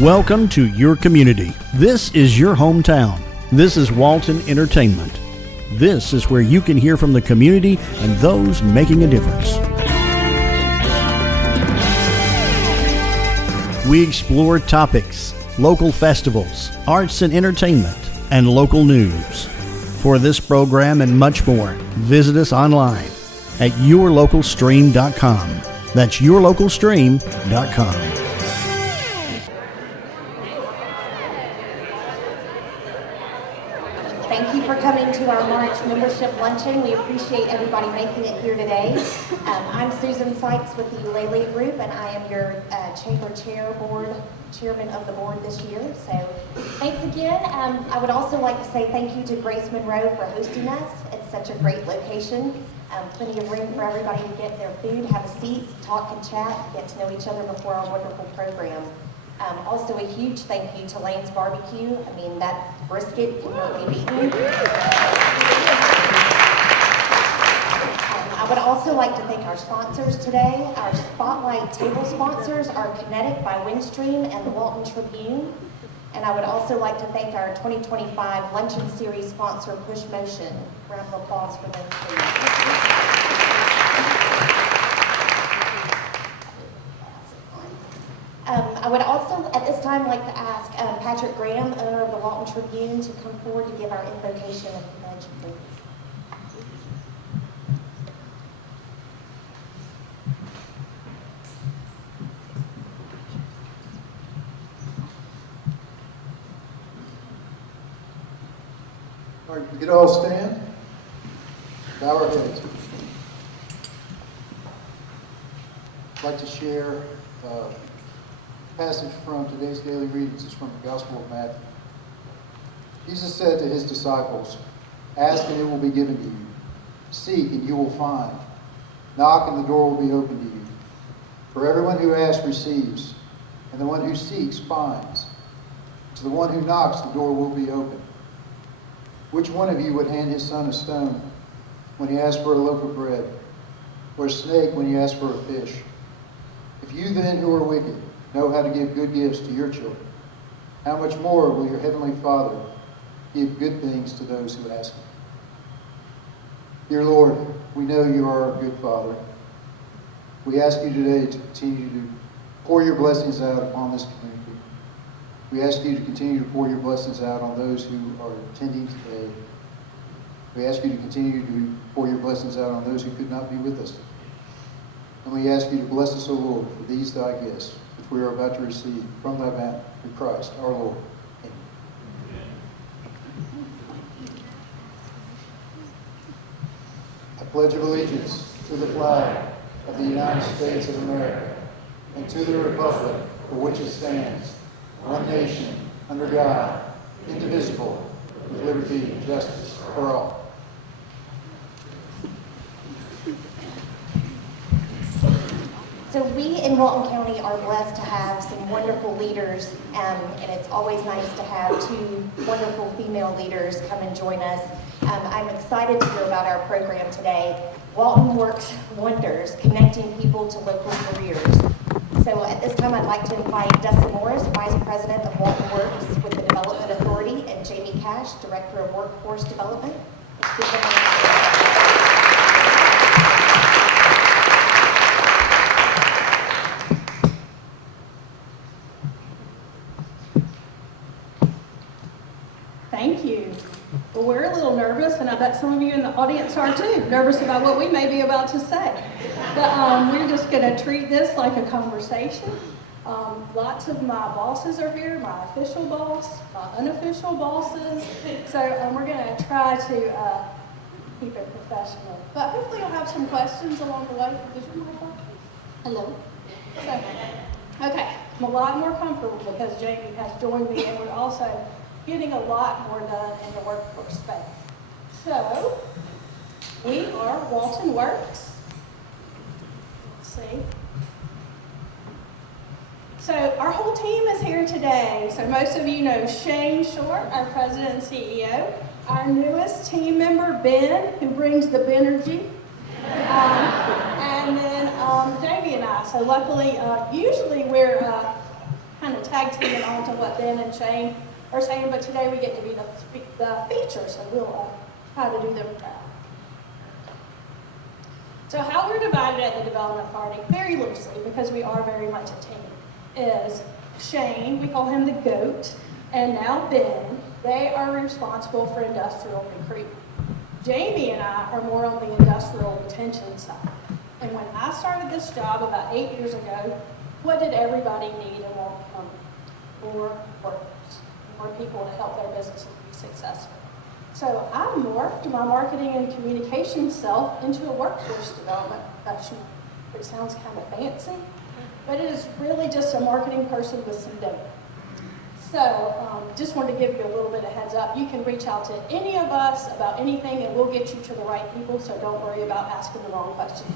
Welcome to your community. This is your hometown. This is Walton Entertainment. This is where you can hear from the community and those making a difference. We explore topics, local festivals, arts and entertainment, and local news. For this program and much more, visit us online at yourlocalstream.com. That's yourlocalstream.com. Thank you for coming to our March membership luncheon. We appreciate everybody making it here today. I'm Susan Sykes with the Ukulele Group, and I am your chamber chairman of the board this year. So thanks again. I would also like to say thank you to Grace Monroe for hosting us. It's such a great location. Plenty of room for everybody to get their food, have a seat, talk and chat, get to know each other before our wonderful program. Also a huge thank you to Lane's Barbecue. I mean, that brisket cannot be beaten. I would also like to thank our sponsors today. Our spotlight table sponsors are Kinetic by Windstream and the Walton Tribune. And I would also like to thank our 2025 Luncheon Series sponsor, Push Motion. Round of applause for them, please. I would also, at this time, like to ask Patrick Graham, owner of the Walton Tribune, to come forward to give our invocation of the pledge, please. All right, we could all stand, bow our heads. I'd like to share a passage from today's daily readings. It's from the Gospel of Matthew. Jesus said to his disciples, "Ask and it will be given to you. Seek and you will find. Knock and the door will be opened to you. For everyone who asks receives, and the one who seeks finds. To the one who knocks the door will be opened. Which one of you would hand his son a stone when he asks for a loaf of bread, or a snake when he asks for a fish? If you then, who are wicked, know how to give good gifts to your children, how much more will your heavenly Father give good things to those who ask him?" Dear Lord, we know you are a good Father. We ask you today to continue to pour your blessings out upon this community. We ask you to continue to pour your blessings out on those who are attending today. We ask you to continue to pour your blessings out on those who could not be with us today. And we ask you to bless us, O Lord, for these thy gifts, which we are about to receive from thy bounty through Christ our Lord. Amen. I pledge of allegiance to the flag of the United States of America and to the republic for which it stands, one nation, under God, indivisible, with liberty and justice for all. So we in Walton County are blessed to have some wonderful leaders, and it's always nice to have two wonderful female leaders come and join us. I'm excited to hear about our program today. Walton works wonders, connecting people to local careers. So at this time, I'd like to invite Dustin Morris, Vice President of Walton Works with the Development Authority, and Jamie Cash, Director of Workforce Development. Thank you. Well, we're a little nervous, and I bet some of you in the audience are too, nervous about what we may be about to say. But we're just going to treat this like a conversation. Lots of my bosses are here, my official boss, my unofficial bosses. So we're going to try to keep it professional. But hopefully you'll have some questions along the way. Did you have one? Hello. So, okay, I'm a lot more comfortable because Jamie has joined me, and we're also getting a lot more done in the workforce space. So, we are Walton Works. Let's see. So our whole team is here today. So most of you know Shane Short, our president and CEO. Our newest team member, Ben, who brings the Benergy. And then Jamie and I. So luckily, usually we're kind of tag teaming onto what Ben and Shane are saying, but today we get to be the feature, so we'll try to do them proud. So how we're divided at the Development Authority, very loosely, because we are very much a team, is Shane, we call him the GOAT, and now Ben, they are responsible for industrial recruitment. Jamie and I are more on the industrial retention side. And when I started this job about 8 years ago, what did everybody need and want from me? More workers, more people to help their businesses be successful. So I morphed my marketing and communications self into a workforce development professional, which sounds kind of fancy, but it is really just a marketing person with some data. So just wanted to give you a little bit of heads up. You can reach out to any of us about anything and we'll get you to the right people, so don't worry about asking the wrong questions.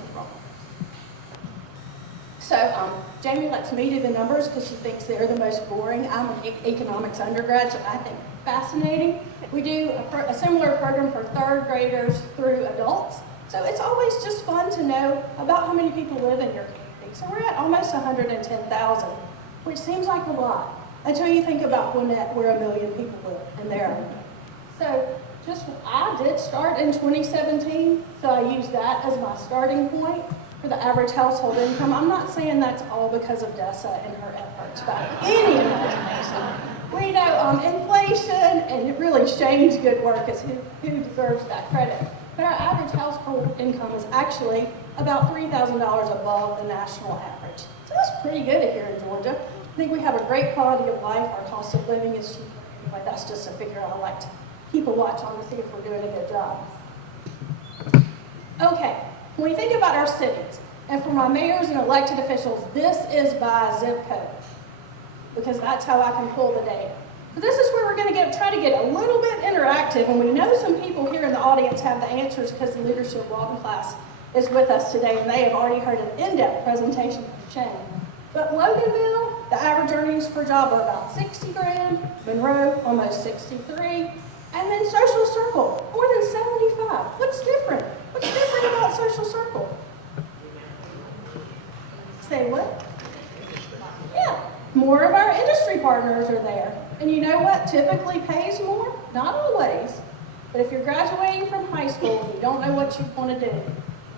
So Jamie lets me do the numbers because she thinks they're the most boring. I'm an economics undergrad, so I think fascinating. We do a similar program for third graders through adults. So it's always just fun to know about how many people live in your community. So we're at almost 110,000, which seems like a lot until you think about Gwinnett, where 1 million people live, and there. So I did start in 2017, so I use that as my starting point for the average household income. I'm not saying that's all because of Dessa and her efforts by any imagination. We know inflation, and really Shane's good work is who deserves that credit. But our average household income is actually about $3,000 above the national average. So that's pretty good here in Georgia. I think we have a great quality of life. Our cost of living is cheaper. Anyway, that's just a figure I like to keep a watch on to see if we're doing a good job. Okay, when we think about our cities, and for my mayors and elected officials, this is by zip code, because that's how I can pull the data. So this is where we're going to try to get a little bit interactive, and we know some people here in the audience have the answers because the leadership Walton class is with us today, and they have already heard an in-depth presentation from Shane. But Loganville, the average earnings per job are about 60 grand, Monroe, almost 63, and then Social Circle, more than 75. What's different? What's different about Social Circle? Say what? Yeah, more of our industry partners are there. And you know what typically pays more? Not always, but if you're graduating from high school and you don't know what you want to do,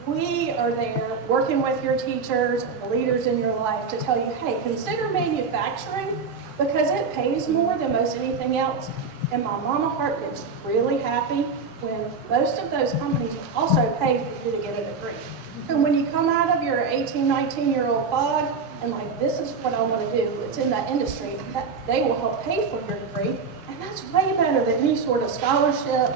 we are there working with your teachers and the leaders in your life to tell you, hey, consider manufacturing because it pays more than most anything else. And my mama heart gets really happy when most of those companies also pay for you to get a degree. And when you come out of your 18, 19-year-old fog and like, this is what I want to do, it's in that industry, they will help pay for your degree. And that's way better than any sort of scholarship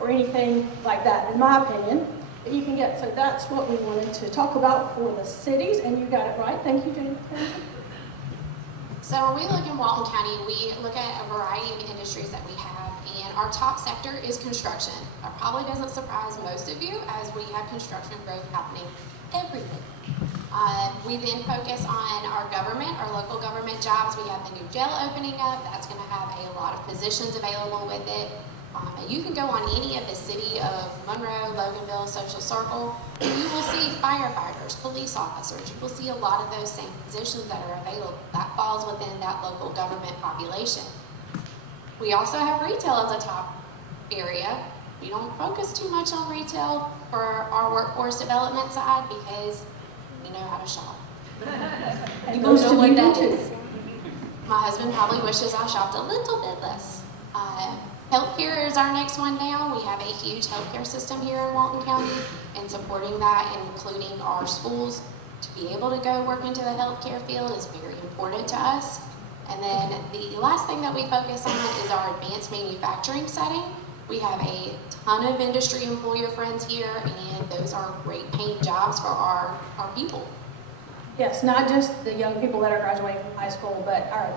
or anything like that, in my opinion, that you can get. So that's what we wanted to talk about for the cities, and you got it right. Thank you, Jane. So when we look in Walton County, we look at a variety of industries that we have, and our top sector is construction. That probably doesn't surprise most of you, as we have construction growth happening everywhere. We then focus on our government, our local government jobs. We have the new jail opening up. That's going to have a lot of positions available with it. You can go on any of the city of Monroe, Loganville, Social Circle, and you will see firefighters, police officers. You will see a lot of those same positions that are available. That falls within that local government population. We also have retail as a top area. We don't focus too much on retail for our workforce development side because we know how to shop. People know what that is. My husband probably wishes I shopped a little bit less. Healthcare is our next one down. We have a huge healthcare system here in Walton County, and supporting that and including our schools to be able to go work into the healthcare field is very important to us. And then the last thing that we focus on is our advanced manufacturing setting. We have a ton of industry employer friends here, and those are great paying jobs for our people. Yes, not just the young people that are graduating from high school, but our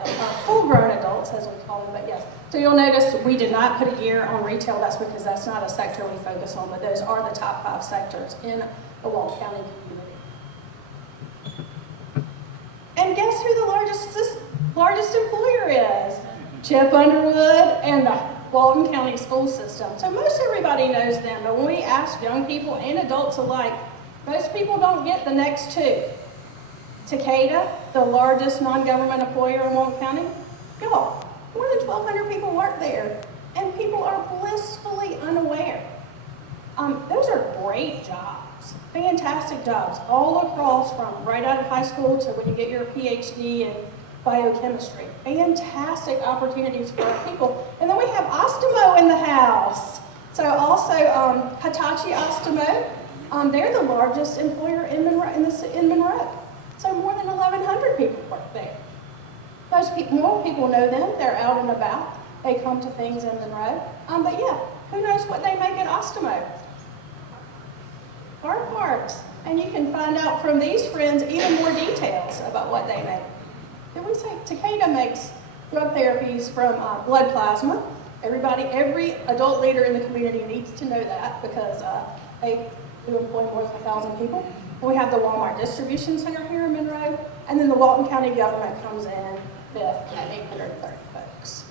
full-grown adults, as we call them, but yes. So you'll notice we did not put a year on retail. That's because that's not a sector we focus on, but those are the top 5 sectors in the Walton County community. And guess who the largest employer is? Chip Underwood and the Walton County school system. So most everybody knows them, but when we ask young people and adults alike, most people don't get the next two. Takeda, the largest non-government employer in Walton County, y'all, more than 1,200 people work there, and people are blissfully unaware. Those are great jobs, fantastic jobs, all across from right out of high school to when you get your PhD in biochemistry. Fantastic opportunities for our people. And then we have Ostemo in the house. So also Hitachi Ostemo, they're the largest employer in Monroe. So more than 1,100 people work there. More people know them. They're out and about. They come to things in Monroe. But yeah, who knows what they make at Ostemo? Car parks. And you can find out from these friends even more details about what they make. Did we say Takeda makes drug therapies from blood plasma? Every adult leader in the community needs to know that because they do employ more than 1,000 people. And we have the Walmart Distribution Center here in Monroe, and then the Walton County government comes in fifth at 830 folks.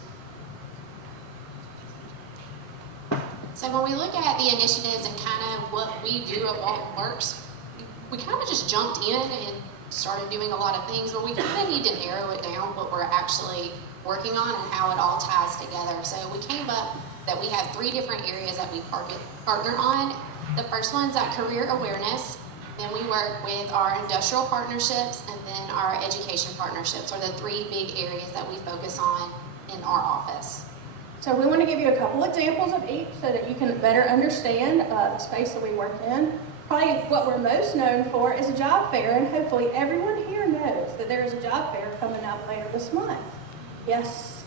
So when we look at the initiatives and kind of what we do at Walton Works, we kind of just jumped in and started doing a lot of things, but we kind of need to narrow it down what we're actually working on and how it all ties together. So we came up that we have 3 different areas that we partner on. The first one's at career awareness. Then we work with our industrial partnerships, and then our education partnerships are the 3 big areas that we focus on in our office. So we want to give you a couple examples of each so that you can better understand the space that we work in. Probably what we're most known for is a job fair, and hopefully everyone here knows that there is a job fair coming up later this month. Yes.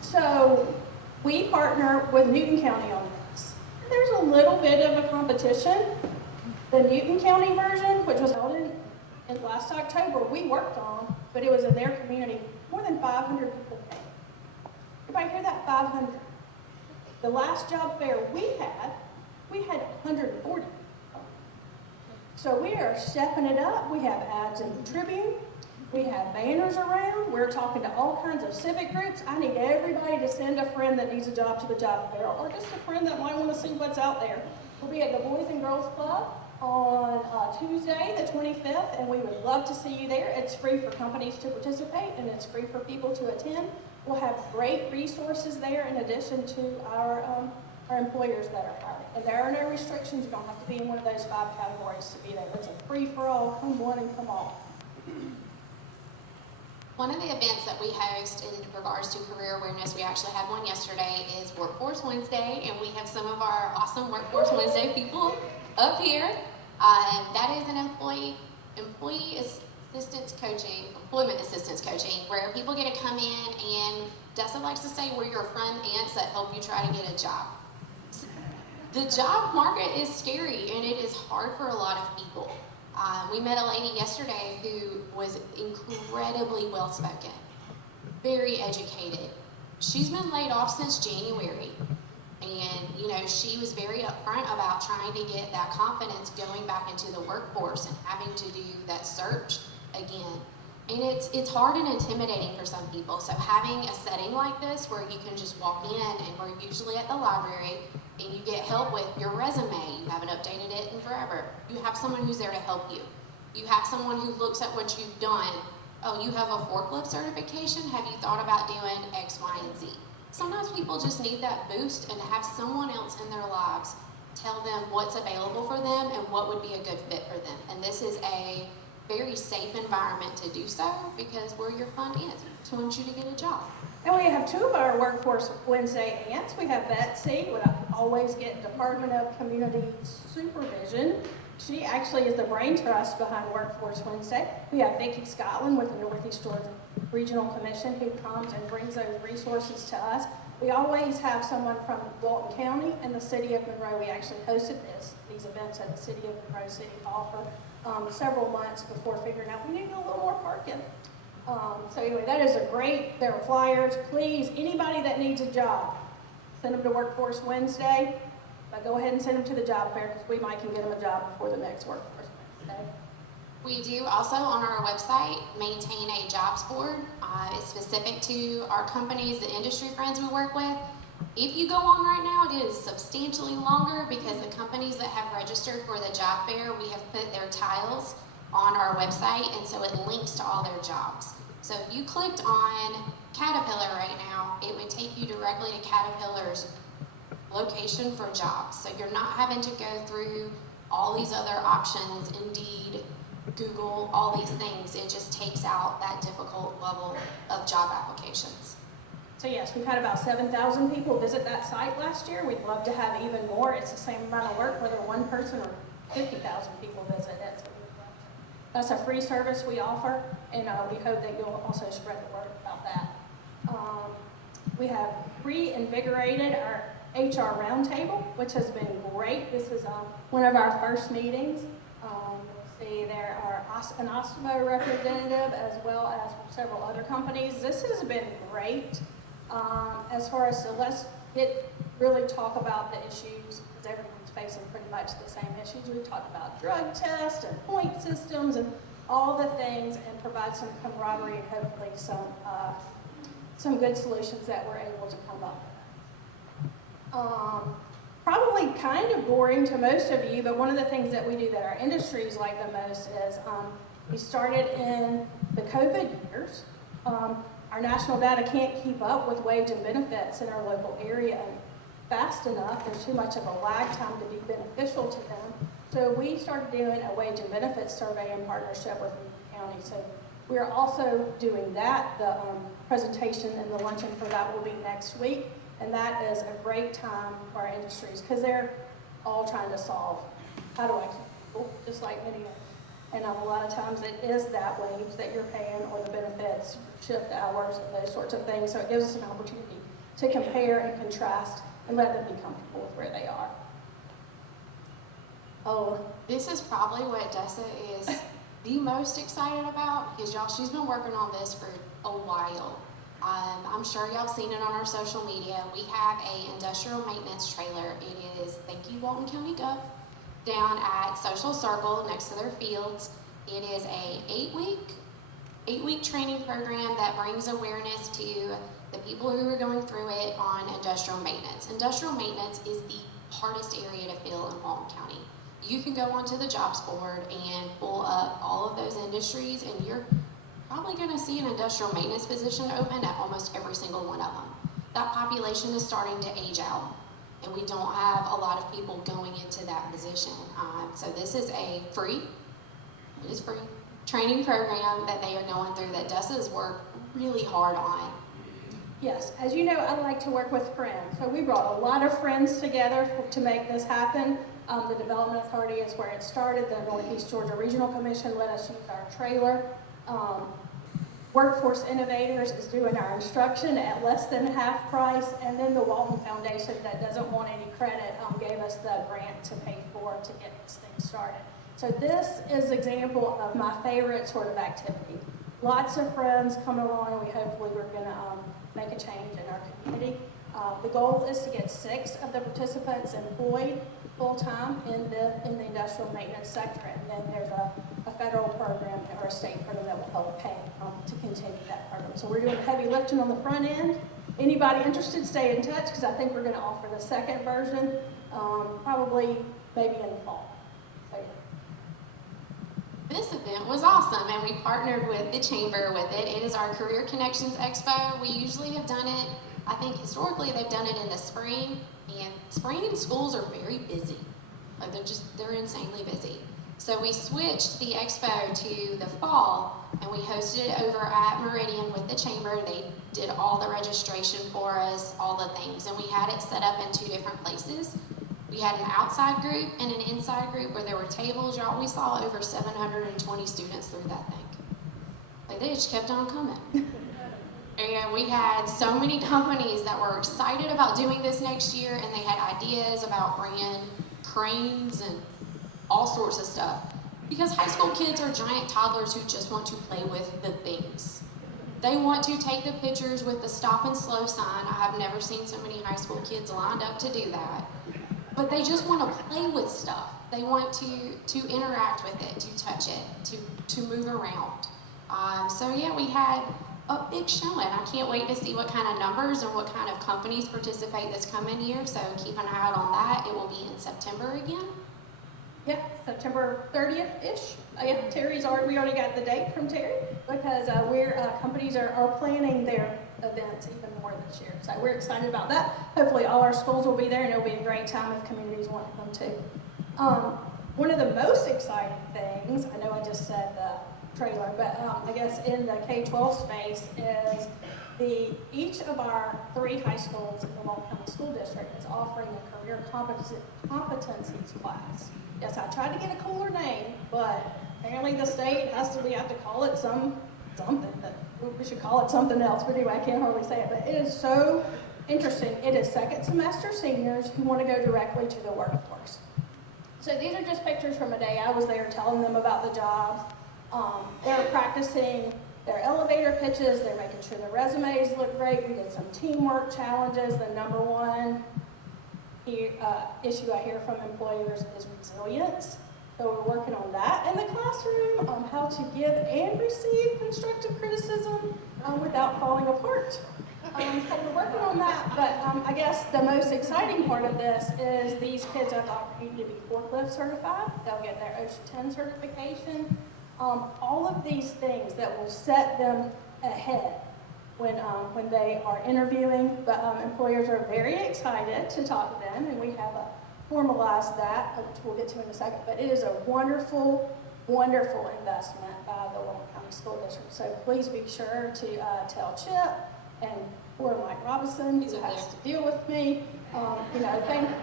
So we partner with Newton County on this. There's a little bit of a competition. The Newton County version, which was held in last October, we worked on, but it was in their community. More than 500 people came. Everybody hear that? 500. The last job fair we had 140. So we are stepping it up. We have ads in the Tribune. We have banners around. We're talking to all kinds of civic groups. I need everybody to send a friend that needs a job to the job fair, or just a friend that might want to see what's out there. We'll be at the Boys and Girls Club on Tuesday, the 25th, and we would love to see you there. It's free for companies to participate, and it's free for people to attend. We'll have great resources there in addition to our employers that are hiring. And there are no restrictions. You don't have to be in one of those 5 categories to be there. It's a free-for-all, come one and come all. One of the events that we host in regards to career awareness, we actually had one yesterday, is Workforce Wednesday, and we have some of our awesome Workforce Wednesday people up here. That is an employment assistance coaching, where people get to come in, and Dessa likes to say we're your fun aunts that help you try to get a job. The job market is scary, and it is hard for a lot of people. We met a lady yesterday who was incredibly well-spoken, very educated. She's been laid off since January, and she was very upfront about trying to get that confidence going back into the workforce and having to do that search again. And it's hard and intimidating for some people. So having a setting like this where you can just walk in, and we're usually at the library, and you get help with your resume. You haven't updated it in forever. You have someone who's there to help you. You have someone who looks at what you've done. Oh, you have a forklift certification? Have you thought about doing X, Y, and Z? Sometimes people just need that boost, and to have someone else in their lives tell them what's available for them and what would be a good fit for them. And this is a very safe environment to do so, because where your fun is. Just want you to get a job. And we have 2 of our Workforce Wednesday aunts. We have Betsy, what I always get Department of Community Supervision. She actually is the brain trust behind Workforce Wednesday. We have Vicki Scotland with the Northeast Georgia Regional Commission who comes and brings those resources to us. We always have someone from Walton County and the City of Monroe. We actually hosted these events at the City of Monroe City Hall for several months before figuring out we need a little more parking. So anyway, that is there are flyers. Please, anybody that needs a job, send them to Workforce Wednesday, but go ahead and send them to the job fair, because we might can get them a job before the next Workforce Wednesday. We do also on our website maintain a jobs board. It's specific to our companies, the industry friends we work with. If you go on right now, it is substantially longer because the companies that have registered for the job fair, we have put their tiles on our website, and so it links to all their jobs. So if you clicked on Caterpillar right now, it would take you directly to Caterpillar's location for jobs. So you're not having to go through all these other options, Indeed, Google, all these things. It just takes out that difficult level of job applications. So yes, we've had about 7,000 people visit that site last year. We'd love to have even more. It's the same amount of work whether one person or 50,000 people visit it. So that's a free service we offer, and we hope that you'll also spread the word about that. We have reinvigorated our HR roundtable, which has been great. This is one of our first meetings. You'll see there are an OSTMO representative as well as several other companies. This has been great. As far as, so let's really talk about the issues, because everyone's facing pretty much the same issues. We talked about drug tests and point systems and all the things, and provide some camaraderie and hopefully some good solutions that we're able to come up with. Probably kind of boring to most of you, but one of the things that we do that our industries like the most is we started in the COVID years. Our national data can't keep up with wage and benefits in our local area fast enough. There's too much of a lag time to be beneficial to them. So we started doing a wage and benefits survey in partnership with the county. So we're also doing that. The presentation and the luncheon for that will be next week. And that is a great time for our industries because they're all trying to solve, how do I keep people, just like many others. And a lot of times it is that wage that you're paying or the benefits, shift hours, and those sorts of things. So it gives us an opportunity to compare and contrast and let them be comfortable with where they are. Oh, This is probably what Dessa is the most excited about, because y'all, she's been working on this for a while. I'm sure y'all have seen it on our social media. We have a industrial maintenance trailer. It is, thank you Walton County Gov, down at Social Circle next to their fields. It is a eight-week training program that brings awareness to the people who are going through it on industrial maintenance. Industrial maintenance is the hardest area to fill in Walton County. You can go onto the jobs board and pull up all of those industries, and you're probably going to see an industrial maintenance position open at almost every single one of them. That population is starting to age out, and we don't have a lot of people going into that position. So this is a free training program that they are going through that Dessa has worked really hard on. yes, as you know, I like to work with friends. So we brought a lot of friends together to make this happen. The Development Authority is where it started. The Northeast Georgia Regional Commission let us use our trailer. Workforce Innovators is doing our instruction at less than half price, and then the Walton Foundation, that doesn't want any credit, gave us the grant to pay for to get this thing started. So this is an example of my favorite sort of activity. Lots of friends coming along, and hopefully we're going to make a change in our community. The goal is to get 6 of the participants employed full-time in the industrial maintenance sector, and then there's a federal program or a state program that will help pay to continue that program. So we're doing heavy lifting on the front end. Anybody interested, stay in touch, because I think we're going to offer the second version probably maybe in the fall. So, yeah. This event was awesome, and we partnered with the Chamber with it. It is our Career Connections Expo. We usually have done it, I think historically they've done it in the spring, and spring and schools are very busy. Like they're insanely busy. So we switched the expo to the fall, and we hosted it over at Meridian with the Chamber. They did all the registration for us, all the things, and we had it set up in 2 different places. We had an outside group and an inside group where there were tables. Y'all, we saw over 720 students through that thing. Like, they just kept on coming. And we had so many companies that were excited about doing this next year, and they had ideas about bringing cranes and all sorts of stuff. Because high school kids are giant toddlers who just want to play with the things. They want to take the pictures with the stop and slow sign. I have never seen so many high school kids lined up to do that. But they just want to play with stuff. They want to interact with it, to touch it, to move around. So yeah, we had a big showing. I can't wait to see what kind of numbers and what kind of companies participate this coming year. So keep an eye out on that. It will be in September again. Yeah, September 30th-ish. Yeah, we already got the date from Terry because companies are planning their events even more this year. So we're excited about that. Hopefully all our schools will be there and it'll be a great time if communities want to come too. One of the most exciting things, I know I just said the trailer, but I guess in the K-12 space is each of our 3 high schools in the Walton County School District is offering a career competencies class. Yes, I tried to get a cooler name, but apparently the state we have to call it something that we should call it something else, but anyway, I can't hardly say it, but it is so interesting. It is second semester seniors who want to go directly to the workforce. So these are just pictures from a day I was there telling them about the jobs. They're practicing their elevator pitches, they're making sure their resumes look great. We did some teamwork challenges. The number one issue I hear from employers is resilience. So we're working on that in the classroom, how to give and receive constructive criticism without falling apart. So we're working on that, but I guess the most exciting part of this is these kids have the opportunity to be forklift certified. They'll get their OSHA 10 certification. All of these things that will set them ahead when they are interviewing, but employers are very excited to talk to them, and we have formalized that, which we'll get to in a second, but it is a wonderful, wonderful investment by the Walton County School District. So please be sure to tell Chip and poor Mike Robinson, who has to deal with me, thank you.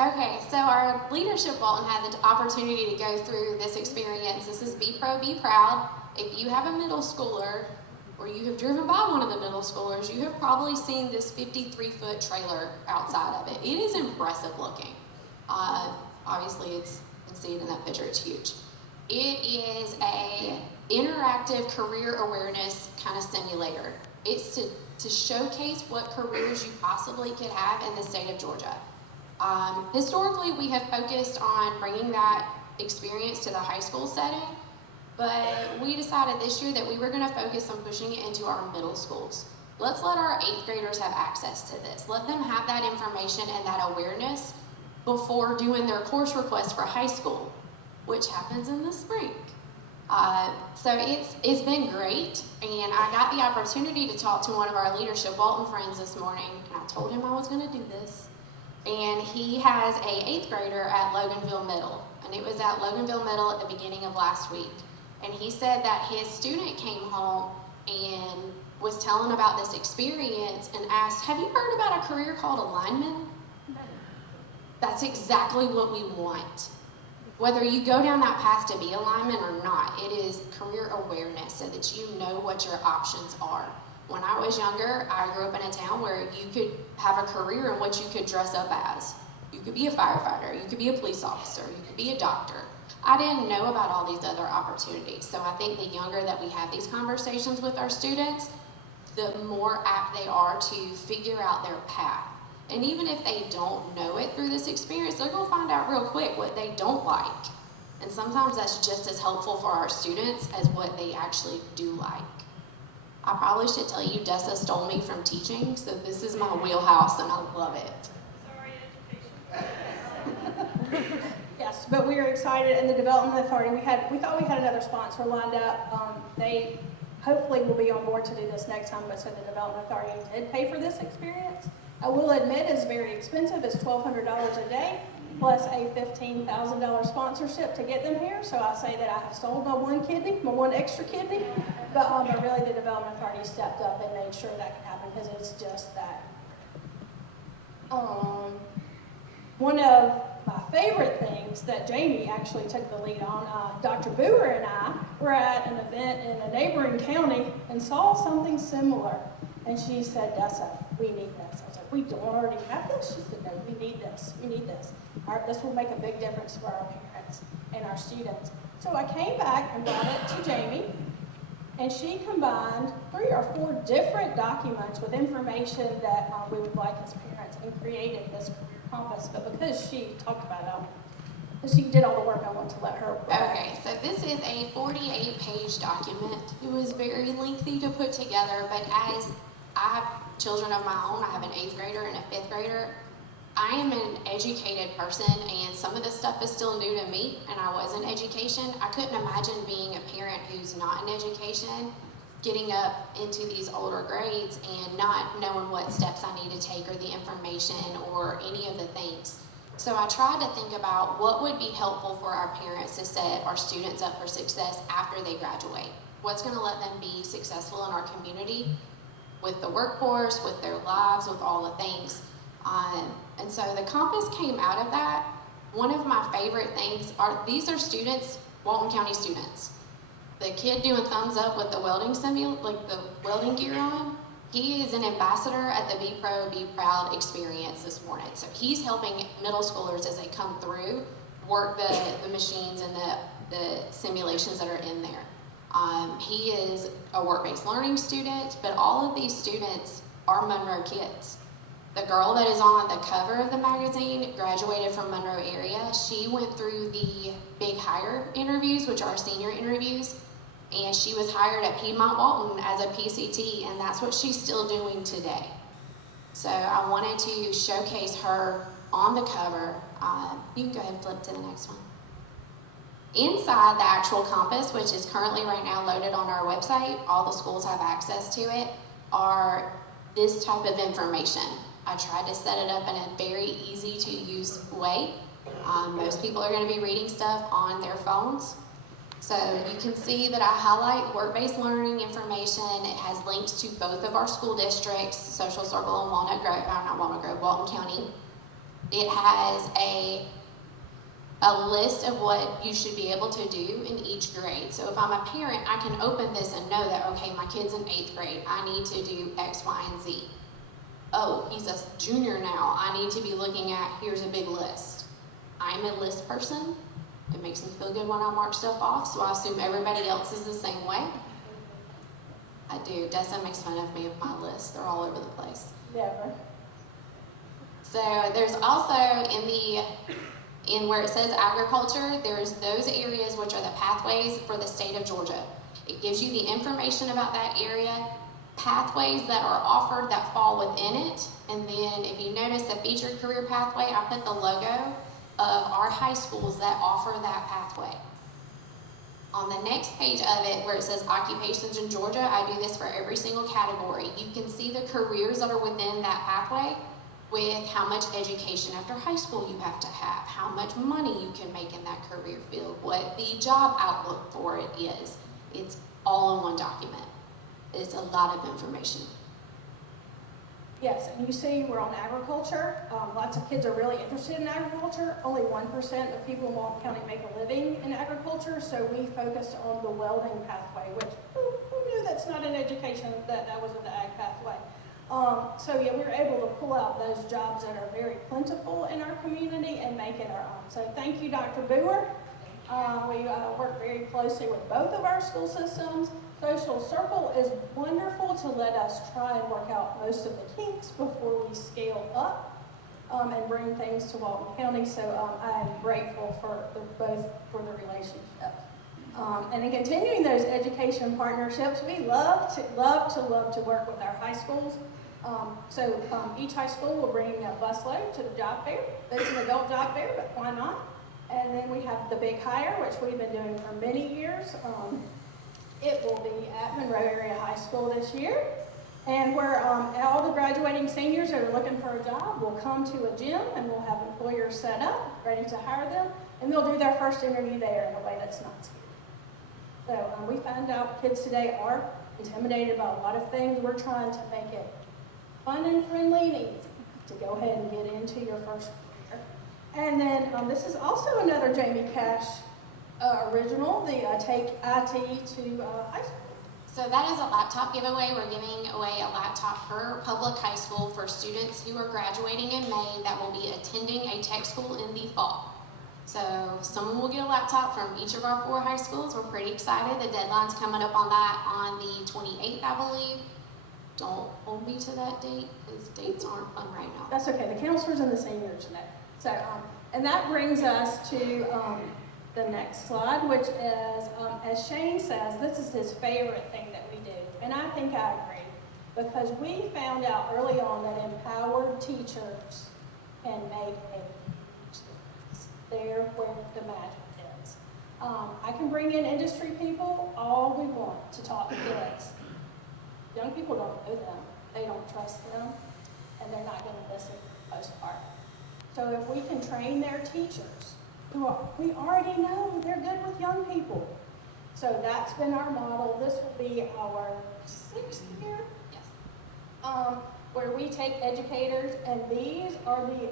Okay, so our leadership Walton had the opportunity to go through this experience. This is Be Pro, Be Proud. If you have a middle schooler, or you have driven by one of the middle schoolers, you have probably seen this 53-foot trailer outside of it. It is impressive looking. Obviously, you can see it in that picture, it's huge. It is a interactive career awareness kind of simulator. It's to showcase what careers you possibly could have in the state of Georgia. Historically, we have focused on bringing that experience to the high school setting, but we decided this year that we were going to focus on pushing it into our middle schools. Let's let our 8th graders have access to this. Let them have that information and that awareness before doing their course request for high school, which happens in the spring. So it's been great, and I got the opportunity to talk to one of our leadership Walton friends this morning, and I told him I was going to do this. And he has a 8th grader at Loganville Middle, and it was at Loganville Middle at the beginning of last week. And he said that his student came home and was telling about this experience and asked, have you heard about a career called a lineman? That's exactly what we want. Whether you go down that path to be a lineman or not, it is career awareness so that you know what your options are. When I was younger, I grew up in a town where you could have a career in what you could dress up as. You could be a firefighter, you could be a police officer, you could be a doctor. I didn't know about all these other opportunities. So I think the younger that we have these conversations with our students, the more apt they are to figure out their path. And even if they don't know it through this experience, they're going to find out real quick what they don't like. And sometimes that's just as helpful for our students as what they actually do like. I probably should tell you, Dessa stole me from teaching, so this is my wheelhouse and I love it. Yes, but we are excited, and the Development Authority, we thought we had another sponsor lined up. They hopefully will be on board to do this next time, but so the Development Authority did pay for this experience. I will admit it's very expensive. It's $1,200 a day, plus a $15,000 sponsorship to get them here. So I say that I have sold my one extra kidney, but really the Development Authority stepped up and made sure that could happen because it's just that. One of my favorite things that Jamie actually took the lead on, Dr. Boer and I were at an event in a neighboring county and saw something similar. And she said, Dessa, we need this. I was like, we don't already have this? She said, no, we need this. We need this. This will make a big difference for our parents and our students. So I came back and brought it to Jamie, and she combined 3 or 4 different documents with information that we would like as parents and created this career compass. But because she talked about it, because she did all the work, I want to let her. Okay, so this is a 48-page document. It was very lengthy to put together, but as I have children of my own, I have an 8th grader and a 5th grader, I am an educated person, and some of this stuff is still new to me, and I was in education. I couldn't imagine being a parent who's not in education, getting up into these older grades and not knowing what steps I need to take or the information or any of the things. So I tried to think about what would be helpful for our parents to set our students up for success after they graduate. What's going to let them be successful in our community with the workforce, with their lives, with all the things. And so the compass came out of that. One of my favorite things these are students, Walton County students. The kid doing thumbs up with the welding the welding gear on, he is an ambassador at the Be Pro, Be Proud experience this morning. So he's helping middle schoolers as they come through work the machines and the simulations that are in there. He is a work-based learning student, but all of these students are Monroe kids. The girl that is on the cover of the magazine graduated from Monroe area. She went through the big hire interviews, which are senior interviews, and she was hired at Piedmont Walton as a PCT, and that's what she's still doing today. So I wanted to showcase her on the cover. You can go ahead and flip to the next one. Inside the actual compass, which is currently right now loaded on our website, all the schools have access to it, are this type of information. I tried to set it up in a very easy to use way. Most people are going to be reading stuff on their phones. So you can see that I highlight work-based learning information. It has links to both of our school districts, Social Circle and Walton County. It has a list of what you should be able to do in each grade. So if I'm a parent, I can open this and know that, okay, my kid's in 8th grade. I need to do X, Y, and Z. Oh, he's a junior now. I need to be looking at, here's a big list. I'm a list person. It makes me feel good when I mark stuff off, so I assume everybody else is the same way. I do. Dessa makes fun of me with my list. They're all over the place. Never. So there's also in where it says agriculture, there's those areas which are the pathways for the state of Georgia. It gives you the information about that area, pathways that are offered that fall within it, and then if you notice the featured career pathway, I put the logo of our high schools that offer that pathway. On the next page of it, where it says occupations in Georgia, I do this for every single category. You can see the careers that are within that pathway with how much education after high school you have to have, how much money you can make in that career field, what the job outlook for it is. It's all in one document. It's a lot of information. Yes, and you see we're on agriculture. Lots of kids are really interested in agriculture. Only 1% of people in Walton County make a living in agriculture, so we focused on the welding pathway, which who knew that's not an education, that wasn't the ag pathway. So yeah, we were able to pull out those jobs that are very plentiful in our community and make it our own. So thank you, Dr. Boer. We work very closely with both of our school systems. Social Circle is wonderful to let us try and work out most of the kinks before we scale up and bring things to Walton County. So I'm grateful for both for the relationship. And in continuing those education partnerships, we love to work with our high schools. Each high school will bring a busload to the job fair. It's an adult job fair, but why not? And then we have the big hire, which we've been doing for many years. It will be at Monroe Area High School this year. And where all the graduating seniors that are looking for a job will come to a gym and we'll have employers set up, ready to hire them, and they'll do their first interview there in a way that's not scary. So we find out kids today are intimidated about a lot of things. We're trying to make it fun and friendly and easy to go ahead and get into your first career. And then this is also another Jamie Cash original, the Take IT to High School. So that is a laptop giveaway. We're giving away a laptop per public high school for students who are graduating in May that will be attending a tech school in the fall. So someone will get a laptop from each of our 4 high schools. We're pretty excited. The deadline's coming up on that on the 28th, I believe. Don't hold me to that date, because dates aren't fun right now. That's okay. The counselors and the seniors know. So, and that brings us to the next slide, which is, as Shane says, this is his favorite thing that we do. And I think I agree, because we found out early on that empowered teachers and make a huge difference there where the magic is. I can bring in industry people all we want to talk to kids. Young people don't know them, they don't trust them, and they're not going to listen for the most part. So if we can train their teachers, we already know they're good with young people. So that's been our model. This will be our 6th year. Yes. Where we take educators, and these are the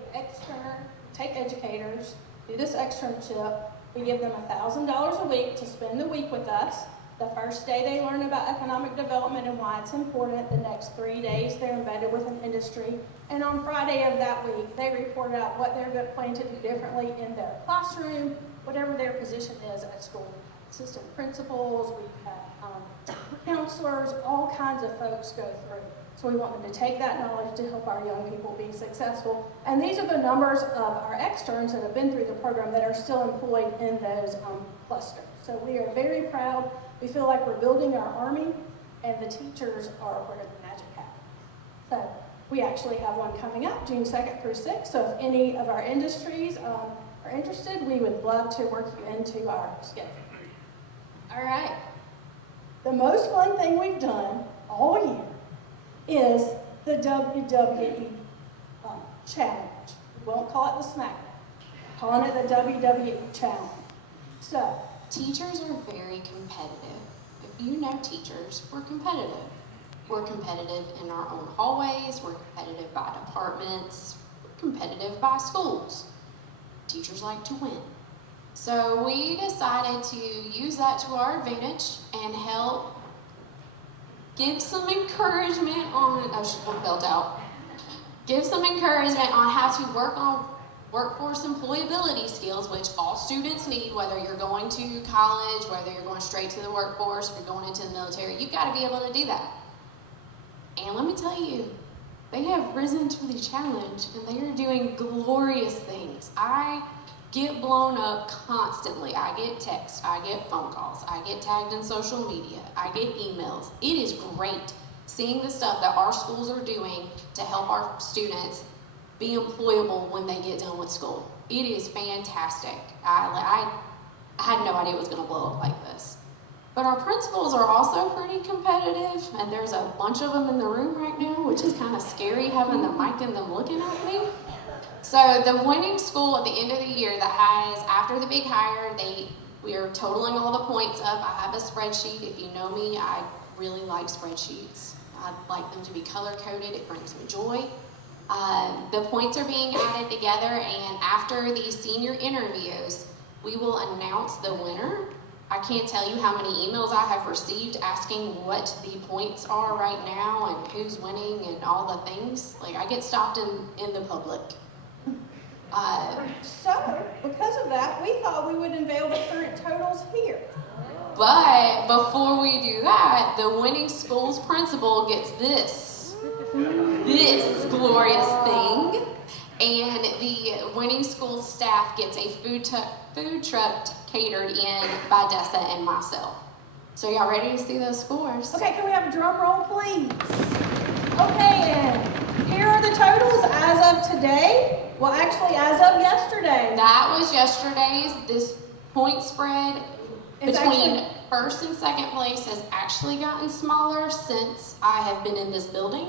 take educators, do this externship. We give them $1,000 a week to spend the week with us. The first day they learn about economic development and why it's important. The next 3 days they're embedded with an industry. And on Friday of that week, they report out what they're planning to do differently in their classroom, whatever their position is at school. Assistant principals, we have counselors, all kinds of folks go through. So we want them to take that knowledge to help our young people be successful. And these are the numbers of our externs that have been through the program that are still employed in those clusters. So we are very proud. We feel like we're building our army, and the teachers are where the magic happens. So we actually have one coming up June 2nd through 6th. So if any of our industries are interested, we would love to work you into our schedule. All right. The most fun thing we've done all year is the WWE challenge. We won't call it the SmackDown. We're calling it the WWE challenge. So, Teachers are very competitive. If you know teachers, we're competitive. We're competitive in our own hallways, we're competitive by departments, we're competitive by schools. Teachers like to win. So we decided to use that to our advantage and help give some encouragement on, oh, she's belt out. Give some encouragement on how to work on workforce employability skills, which all students need, whether you're going to college, whether you're going straight to the workforce, if you're going into the military, you've got to be able to do that. And let me tell you, they have risen to the challenge and they are doing glorious things. I get blown up constantly. I get texts, I get phone calls, I get tagged in social media, I get emails. It is great seeing the stuff that our schools are doing to help our students be employable when they get done with school. It is fantastic. I had no idea it was going to blow up like this. But our principals are also pretty competitive, and there's a bunch of them in the room right now, which is kind of scary having the mic and them looking at me. So the winning school at the end of the year that has, after the big hire, we are totaling all the points up. I have a spreadsheet. If you know me, I really like spreadsheets. I like them to be color-coded. It brings me joy. The points are being added together, and after the senior interviews, we will announce the winner. I can't tell you how many emails I have received asking what the points are right now and who's winning and all the things. Like, I get stopped in the public. So, because of that, we thought we would unveil the current totals here. But before we do that, the winning school's principal gets this glorious thing, and the winning school staff gets a food truck catered in by Dessa and myself. So y'all ready to see those scores? Okay, can we have a drum roll, please? Okay, and here are the totals as of today. Well, actually, as of yesterday. That was yesterday's. This point spread between first and second place has actually gotten smaller since I have been in this building.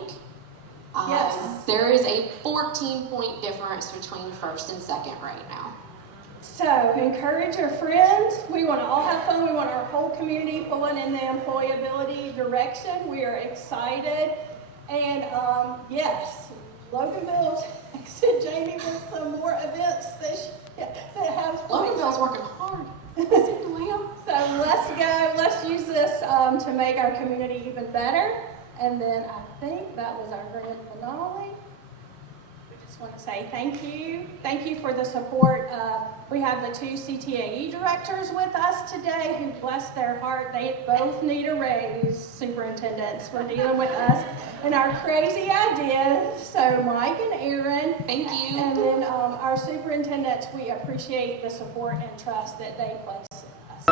Yes. There is a 14-point difference between first and second right now. So, encourage your friends. We want to all have fun. We want our whole community pulling in the employability direction. We are excited. And yes, Loganville texted Jamie with some more events that have. Loganville's working hard. So let's go. Let's use this to make our community even better. And then I think that was our grand finale. We just want to say thank you. Thank you for the support. We have the 2 CTAE directors with us today who, bless their heart, they both need a raise, superintendents, for dealing with us and our crazy ideas. So Mike and Aaron. Thank you. And then our superintendents, we appreciate the support and trust that they place in us.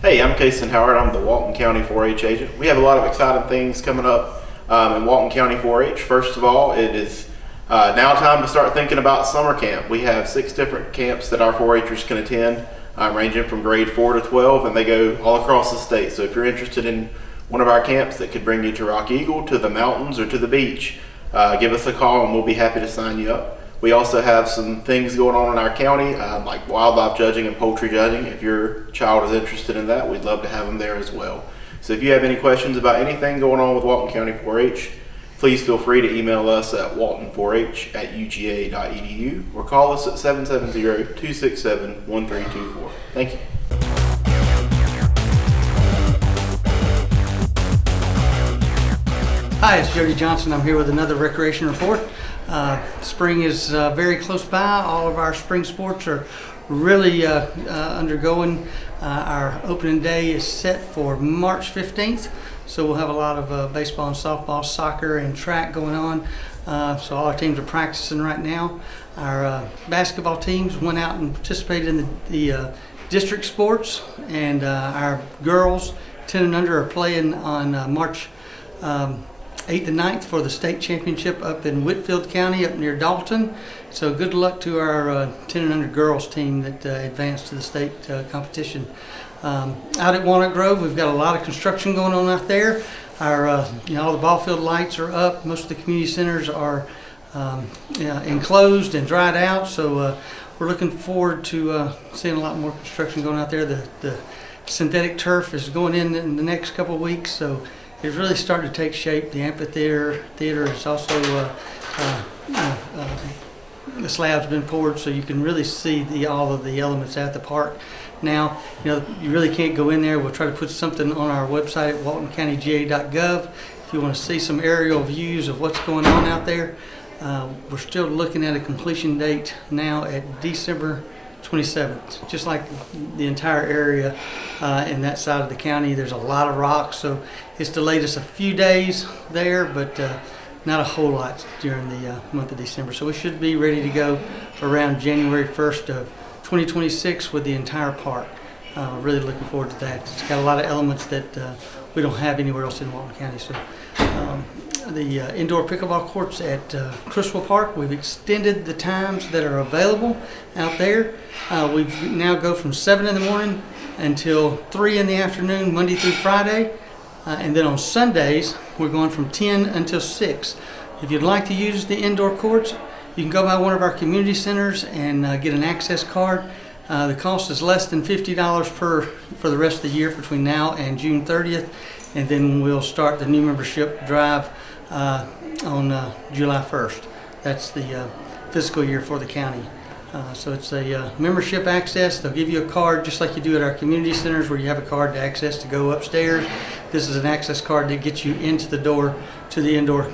Hey, I'm Kason Howard. I'm the Walton County 4-H agent. We have a lot of exciting things coming up in Walton County 4-H. First of all, it is now time to start thinking about summer camp. We have 6 different camps that our 4-Hers can attend, ranging from grade 4 to 12, and they go all across the state. So if you're interested in one of our camps that could bring you to Rock Eagle, to the mountains, or to the beach, give us a call and we'll be happy to sign you up. We also have some things going on in our county, like wildlife judging and poultry judging. If your child is interested in that, we'd love to have them there as well. So if you have any questions about anything going on with Walton County 4-H, please feel free to email us at walton4h@uga.edu or call us at 770-267-1324. Thank you. Hi, it's Jody Johnson. I'm here with another recreation report. Spring is very close by. All of our spring sports are really undergoing. Our opening day is set for March 15th, so we'll have a lot of baseball and softball, soccer, and track going on. So all our teams are practicing right now. Our basketball teams went out and participated in the district sports, and our girls 10 and under are playing on March 8th and 9th for the state championship up in Whitfield County up near Dalton. So good luck to our 10 and under girls team that advanced to the state competition. Out at Walnut Grove, we've got a lot of construction going on out there. Our all the ball field lights are up. Most of the community centers are enclosed and dried out. So we're looking forward to seeing a lot more construction going out there. The synthetic turf is going in the next couple of weeks. So it's really starting to take shape. The amphitheater is also the slab's been poured, so you can really see all of the elements at the park. Now, you really can't go in there. We'll try to put something on our website at waltoncountygA.gov if you want to see some aerial views of what's going on out there. We're still looking at a completion date now at December 27th. Just like the entire area in that side of the county, there's a lot of rocks, so it's delayed us a few days there, but not a whole lot during the month of December. So we should be ready to go around January 1st of 2026 with the entire park. Really looking forward to that. It's got a lot of elements that we don't have anywhere else in Walton County. So the indoor pickleball courts at Criswell Park, we've extended the times that are available out there. We now go from 7 in the morning until 3 in the afternoon, Monday through Friday. And then on Sundays, we're going from 10 until 6. If you'd like to use the indoor courts, you can go by one of our community centers and get an access card. The cost is less than $50 for the rest of the year between now and June 30th. And then we'll start the new membership drive on July 1st. That's the fiscal year for the county. So it's a membership access. They'll give you a card just like you do at our community centers where you have a card to access to go upstairs. This is an access card that gets you into the door to the indoor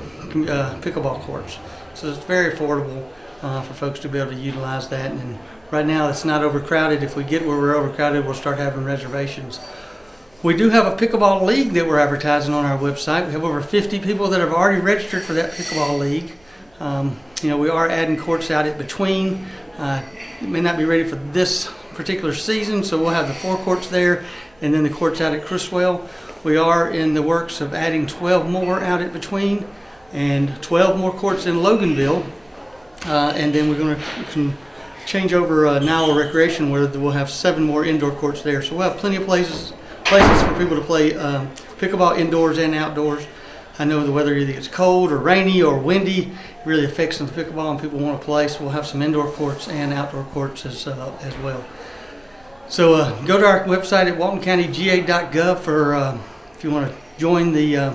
pickleball courts. So it's very affordable for folks to be able to utilize that. And right now it's not overcrowded. If we get where we're overcrowded, we'll start having reservations. We do have a pickleball league that we're advertising on our website. We have over 50 people that have already registered for that pickleball league. We are adding courts out in between. It may not be ready for this particular season, so we'll have the 4 courts there and then the courts out at Criswell. We are in the works of adding 12 more out at between and 12 more courts in Loganville. And then we're going to change over Nile Recreation where we'll have 7 more indoor courts there. So we'll have plenty of places for people to play pickleball indoors and outdoors. I know the weather either gets cold or rainy or windy. It really affects the pickleball and people want to play, so we'll have some indoor courts and outdoor courts as well. So go to our website at waltoncountygA.gov for if you want to join the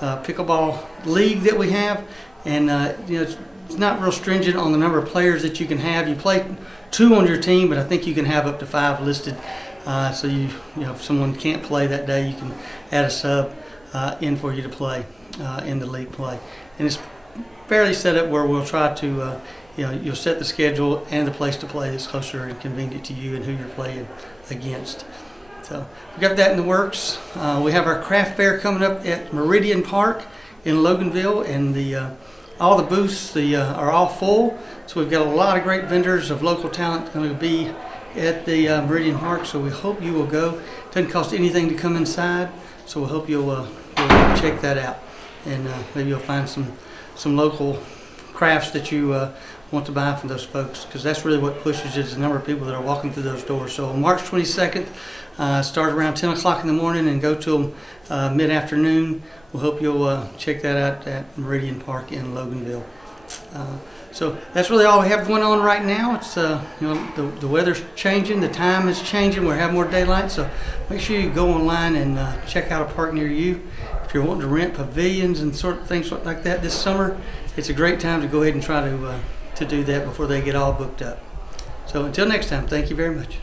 pickleball league that we have. And it's not real stringent on the number of players that you can have. You play 2 on your team, but I think you can have up to 5 listed. So if someone can't play that day, you can add a sub in for you to play in the league play. And it's fairly set up where we'll try to you'll set the schedule and the place to play that's closer and convenient to you and who you're playing against. So we got that in the works. We have our craft fair coming up at Meridian Park in Loganville, and all the booths are all full. So we've got a lot of great vendors of local talent going to be at the Meridian Park. So we hope you will go. It doesn't cost anything to come inside, so we hope you'll check that out. and maybe you'll find some local crafts that you want to buy from those folks, because that's really what pushes it, is the number of people that are walking through those doors. So March 22nd, start around 10 o'clock in the morning and go to them mid-afternoon. We hope you'll check that out at Meridian Park in Loganville. So that's really all we have going on right now. It's the weather's changing, the time is changing, we're having more daylight, so make sure you go online and check out a park near you. If you're wanting to rent pavilions and sort of things like that this summer, it's a great time to go ahead and try to do that before they get all booked up. So until next time, thank you very much.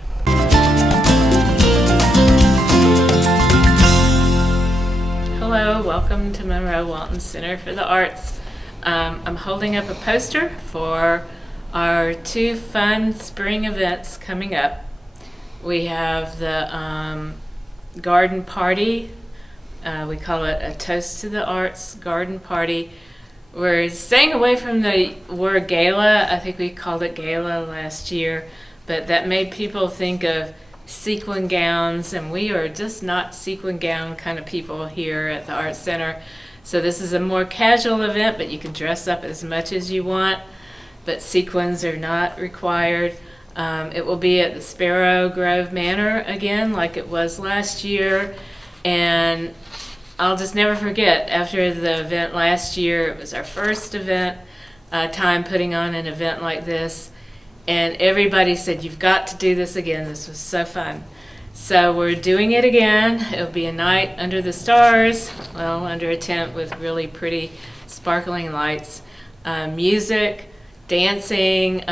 Hello, welcome to Monroe Walton Center for the Arts. I'm holding up a poster for our 2 fun spring events coming up. We have the garden party. We call it a Toast to the Arts garden party. We're staying away from the word gala. I think we called it gala last year, but that made people think of sequin gowns, and we are just not sequin gown kind of people here at the Arts Center. So this is a more casual event, but you can dress up as much as you want, but sequins are not required. It will be at the Sparrow Grove Manor again, like it was last year, and I'll just never forget, after the event last year, it was our first event, time putting on an event like this, and everybody said, "You've got to do this again, this was so fun." So we're doing it again. It'll be a night under the stars, well, under a tent with really pretty sparkling lights, music, dancing,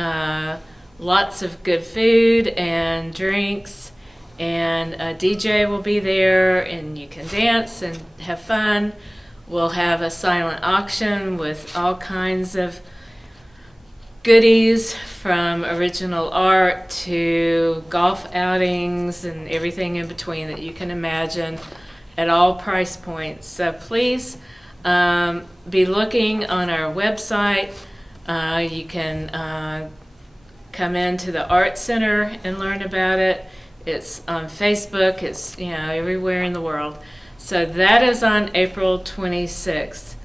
lots of good food and drinks, and a DJ will be there, and you can dance and have fun. We'll have a silent auction with all kinds of goodies, from original art to golf outings and everything in between that you can imagine, at all price points. So please be looking on our website. You can come into the Art Center and learn about it. It's on Facebook. It's everywhere in the world. So that is on April 26th,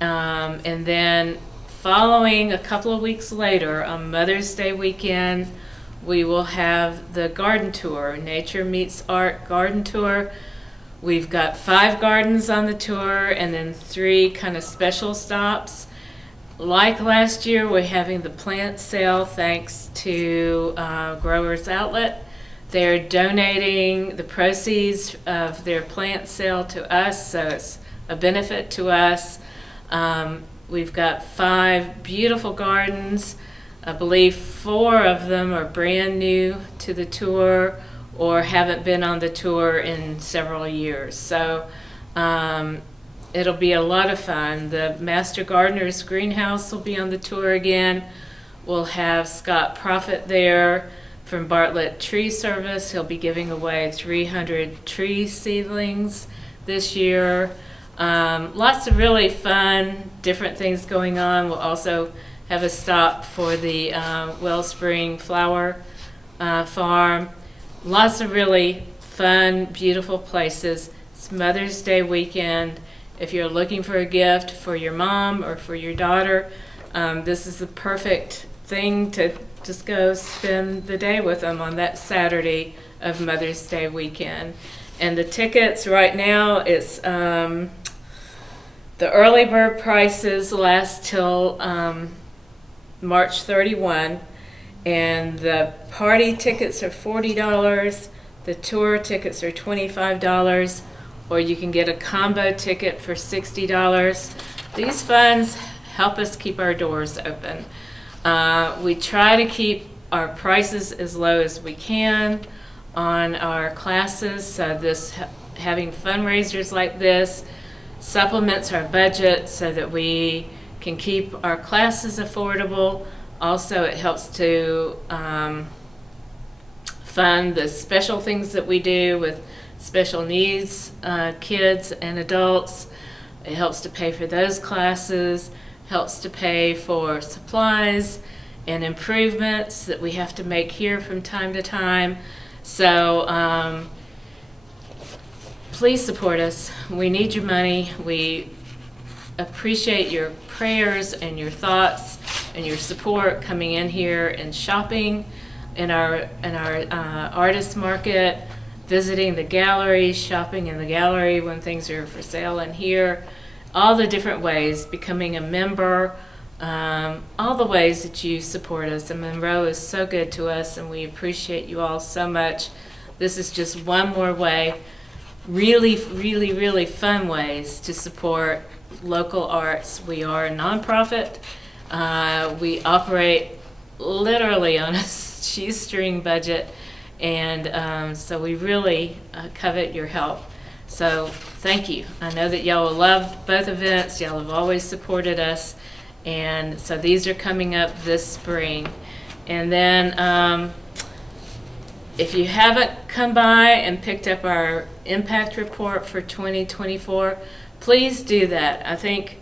and then following a couple of weeks later, on Mother's Day weekend, we will have the garden tour, Nature Meets Art garden tour. We've got 5 gardens on the tour, and then 3 kind of special stops. Like last year, we're having the plant sale thanks to Growers Outlet. They're donating the proceeds of their plant sale to us, so it's a benefit to us. We've got 5 beautiful gardens. I believe 4 of them are brand new to the tour or haven't been on the tour in several years. So it'll be a lot of fun. The Master Gardener's Greenhouse will be on the tour again. We'll have Scott Profit there from Bartlett Tree Service. He'll be giving away 300 tree seedlings this year. Lots of really fun, different things going on. We'll also have a stop for the Wellspring Flower Farm. Lots of really fun, beautiful places. It's Mother's Day weekend. If you're looking for a gift for your mom or for your daughter, this is the perfect thing to just go spend the day with them on that Saturday of Mother's Day weekend. And the tickets right now, it's the early bird prices last till March 31, and the party tickets are $40, the tour tickets are $25, or you can get a combo ticket for $60. These funds help us keep our doors open. We try to keep our prices as low as we can on our classes, so having fundraisers like this supplements our budget so that we can keep our classes affordable. Also, it helps to fund the special things that we do with special needs kids and adults. It helps to pay for those classes, helps to pay for supplies and improvements that we have to make here from time to time. So please support us. We need your money. We appreciate your prayers and your thoughts and your support coming in here and shopping in our artist market, visiting the gallery, shopping in the gallery when things are for sale in here, all the different ways, becoming a member, all the ways that you support us. And Monroe is so good to us, and we appreciate you all so much. This is just one more way, really, really, really fun ways to support local arts. We are a nonprofit. We operate literally on a shoestring budget, and so we really covet your help. So thank you. I know that y'all will love both events. Y'all have always supported us, and so these are coming up this spring. And then if you haven't come by and picked up our impact report for 2024, please do that. I think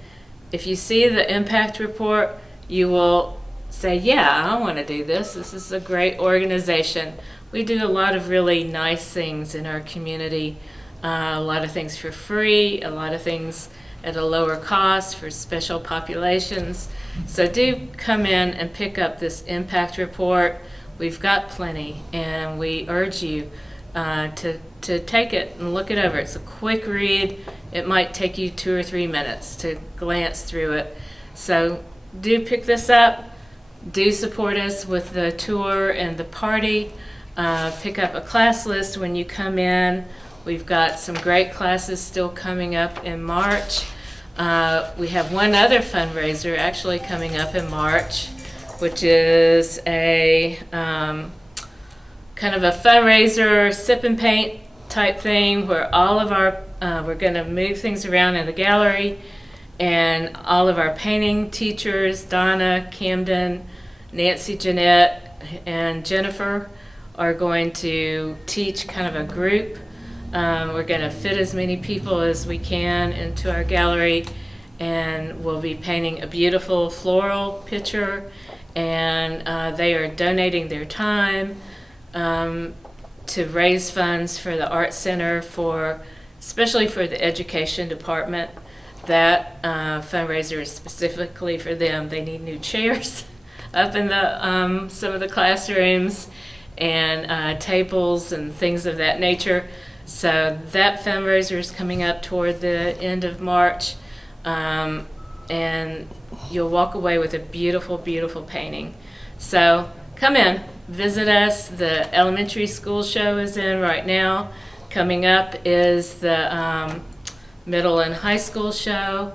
if you see the impact report, you will say, yeah, I want to do this. This is a great organization. We do a lot of really nice things in our community, a lot of things for free, a lot of things at a lower cost for special populations. So do come in and pick up this impact report. We've got plenty, and we urge you to take it and look it over. It's a quick read. It might take you 2 or 3 minutes to glance through it. So do pick this up. Do support us with the tour and the party. Pick up a class list when you come in. We've got some great classes still coming up in March. We have one other fundraiser actually coming up in March, which is a kind of a fundraiser, sip and paint type thing, where all of our, we're going to move things around in the gallery, and all of our painting teachers, Donna, Camden, Nancy, Jeanette, and Jennifer, are going to teach kind of a group. We're going to fit as many people as we can into our gallery, and we'll be painting a beautiful floral picture, and they are donating their time to raise funds for the Art Center, especially for the education department. That fundraiser is specifically for them. They need new chairs up in the some of the classrooms, and tables and things of that nature. So that fundraiser is coming up toward the end of March, and you'll walk away with a beautiful, beautiful painting. So come in, visit us. The elementary school show is in right now. Coming up is the middle and high school show.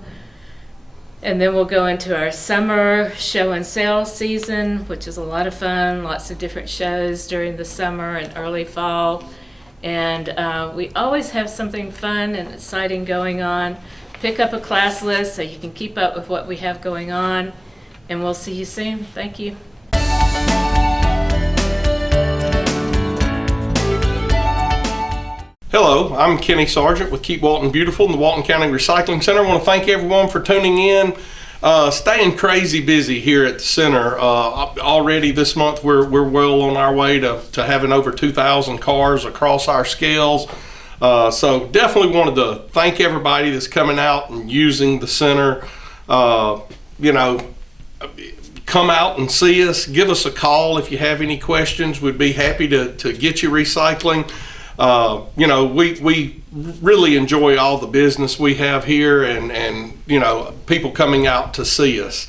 And then we'll go into our summer show and sale season, which is a lot of fun, lots of different shows during the summer and early fall. And we always have something fun and exciting going on. Pick up a class list so you can keep up with what we have going on. And we'll see you soon. Thank you. Hello, I'm Kenny Sargent with Keep Walton Beautiful in the Walton County Recycling Center. I want to thank everyone for tuning in. Staying crazy busy here at the center. Already this month we're well on our way to having over 2,000 cars across our scales. So definitely wanted to thank everybody that's coming out and using the center. Come out and see us. Give us a call if you have any questions. We'd be happy to get you recycling. We really enjoy all the business we have here, and people coming out to see us.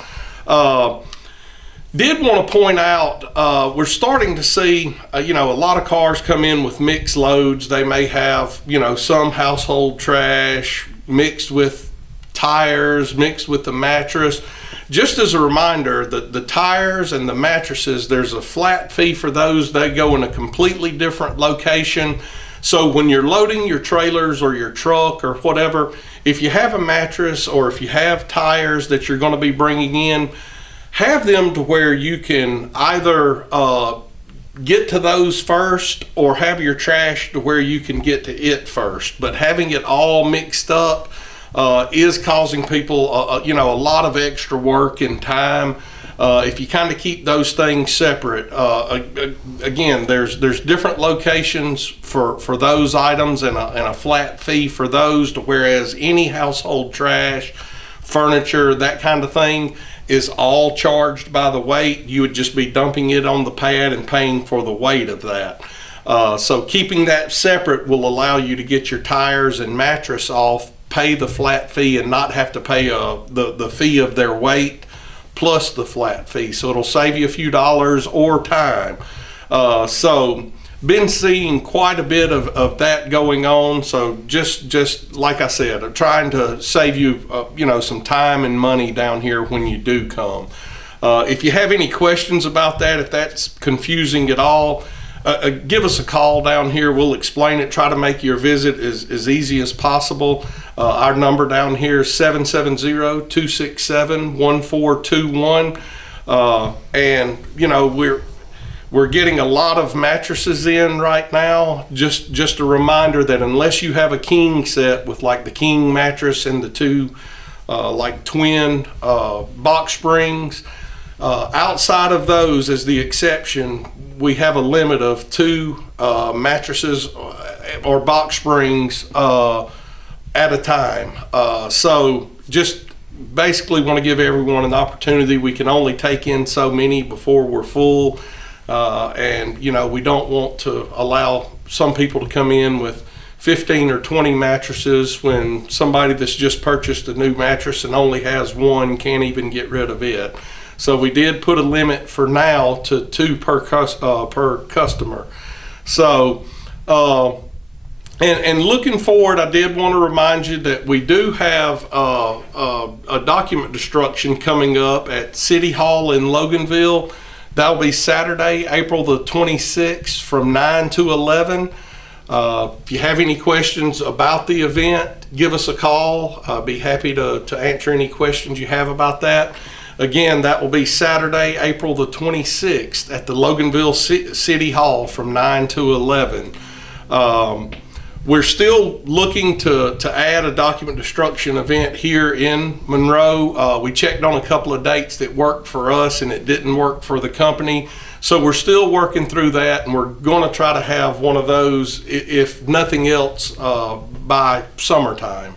Did want to point out, we're starting to see, a lot of cars come in with mixed loads. They may have, some household trash mixed with tires, mixed with the mattress. Just as a reminder, the tires and the mattresses, there's a flat fee for those. They go in a completely different location. So when you're loading your trailers or your truck or whatever, if you have a mattress or if you have tires that you're going to be bringing in, have them to where you can either get to those first or have your trash to where you can get to it first. But having it all mixed up is causing people a lot of extra work and time. If you kind of keep those things separate, again, there's different locations for those items and a flat fee for those, to whereas any household trash furniture, that kind of thing, is all charged by the weight. You would just be dumping it on the pad and paying for the weight of that. So keeping that separate will allow you to get your tires and mattress off, pay the flat fee, and not have to pay the fee of their weight plus the flat fee. So it'll save you a few dollars or time. So been seeing quite a bit of that going on. So just like I said, I'm trying to save you some time and money down here when you do come. If you have any questions about that, if that's confusing at all, give us a call down here. We'll explain it, try to make your visit as easy as possible. Our number down here is 770-267-1421. And we're getting a lot of mattresses in right now. Just a reminder that unless you have a king set with like the king mattress and the two like twin box springs, outside of those as the exception, we have a limit of 2 mattresses or box springs at a time. So just basically want to give everyone an opportunity. We can only take in so many before we're full. And we don't want to allow some people to come in with 15 or 20 mattresses when somebody that's just purchased a new mattress and only has one can't even get rid of it. So we did put a limit for now to 2 per customer. So and looking forward, I did want to remind you that we do have a document destruction coming up at City Hall in Loganville. That'll be Saturday, April the 26th from 9 to 11. If you have any questions about the event, give us a call. I'll be happy to answer any questions you have about that. Again, that will be Saturday, April the 26th at the Loganville City Hall from 9 to 11. We're still looking to add a document destruction event here in Monroe. We checked on a couple of dates that worked for us and it didn't work for the company. So we're still working through that, and we're going to try to have one of those, if nothing else, by summertime.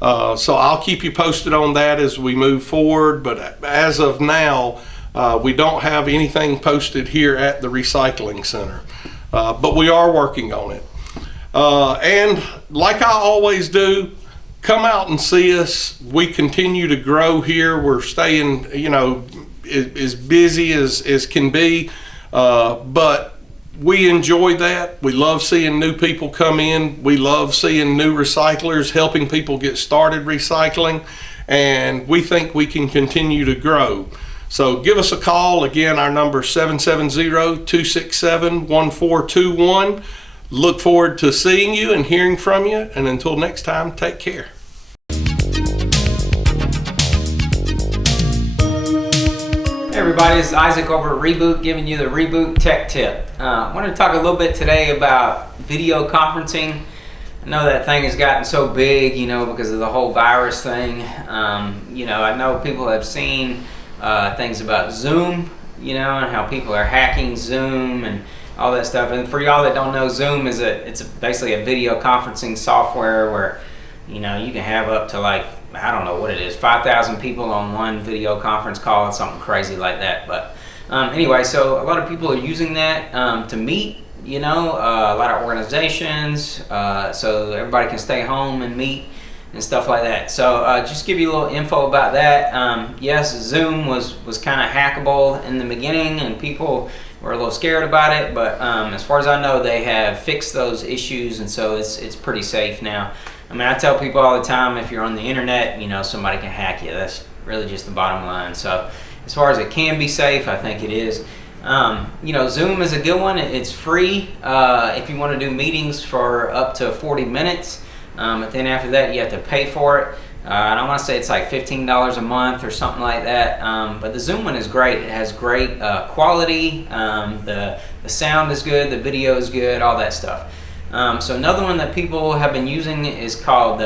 So I'll keep you posted on that as we move forward. But as of now, we don't have anything posted here at the recycling center. But we are working on it. And like I always do, come out and see us. We continue to grow here. We're staying, as busy as can be, but we enjoy that. We love seeing new people come in. We love seeing new recyclers, helping people get started recycling, and we think we can continue to grow. So give us a call. Again, our number is 770-267-1421. Look forward to seeing you and hearing from you, and until next time, take care. Hey everybody, this is Isaac over at Reboot, giving you the Reboot Tech Tip. I wanted to talk a little bit today about video conferencing. I know that thing has gotten so big, because of the whole virus thing. I know people have seen things about Zoom, and how people are hacking Zoom and all that stuff. And for y'all that don't know, Zoom is basically a video conferencing software where you can have up to I don't know what it is, 5,000 people on one video conference call, something crazy like that. But anyway, so a lot of people are using that to meet, a lot of organizations, so everybody can stay home and meet and stuff like that. So just give you a little info about that. Yes, Zoom was kind of hackable in the beginning, and people were a little scared about it, but as far as I know, they have fixed those issues, and so it's pretty safe now. I tell people all the time, if you're on the internet, somebody can hack you. That's really just the bottom line. So as far as it can be safe, I think it is. Zoom is a good one. It's free if you want to do meetings for up to 40 minutes. But then after that, you have to pay for it. And I want to say it's like $15 a month or something like that. But the Zoom one is great. It has great quality. The sound is good. The video is good. All that stuff. So another one that people have been using is called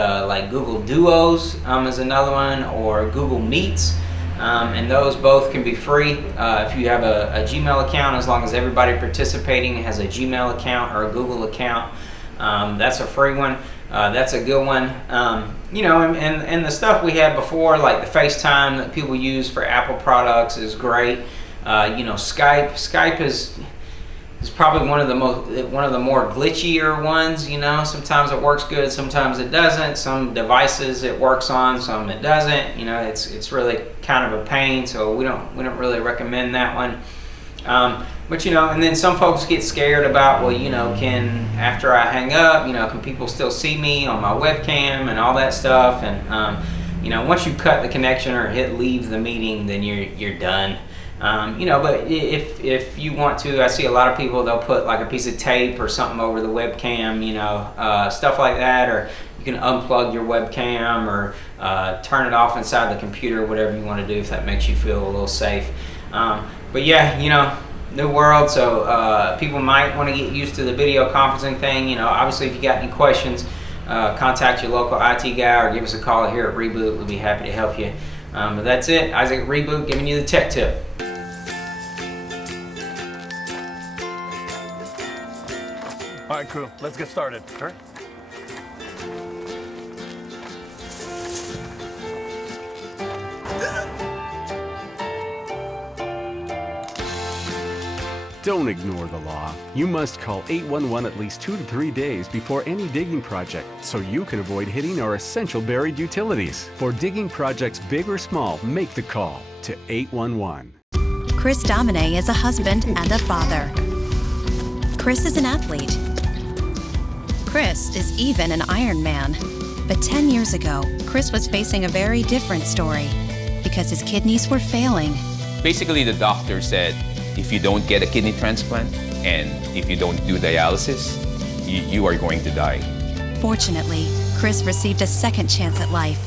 Google Duos is another one, or Google Meets. And those both can be free if you have a Gmail account, as long as everybody participating has a Gmail account or a Google account. That's a free one. That's a good one. You know, and the stuff we had before, like the FaceTime that people use for Apple products, is great. You know, Skype is probably one of the more glitchier ones. You know, sometimes it works good, sometimes it doesn't. Some devices it works on, some it doesn't. You know, it's really kind of a pain, so we don't really recommend that one. But you know, and then some folks get scared about, well, you know, after I hang up, you know, can people still see me on my webcam and all that stuff? And you know, once you cut the connection or hit leave the meeting, then you're done. You know, but if you want to, I see a lot of people, they'll put like a piece of tape or something over the webcam, you know, stuff like that, or you can unplug your webcam or turn it off inside the computer, whatever you want to do if that makes you feel a little safe. But yeah, you know, new world, so people might want to get used to the video conferencing thing. You know, obviously if you got any questions, contact your local IT guy or give us a call here at Reboot. We'll be happy to help you. But that's it. Isaac at Reboot giving you the tech tip. All right, crew, let's get started. All right. Don't ignore the law. You must call 811 at least 2 to 3 days before any digging project so you can avoid hitting our essential buried utilities. For digging projects big or small, make the call to 811. Chris Domine is a husband and a father. Chris is an athlete. Chris is even an Ironman. But 10 years ago, Chris was facing a very different story because his kidneys were failing. Basically, the doctor said, if you don't get a kidney transplant and if you don't do dialysis, you are going to die. Fortunately, Chris received a second chance at life,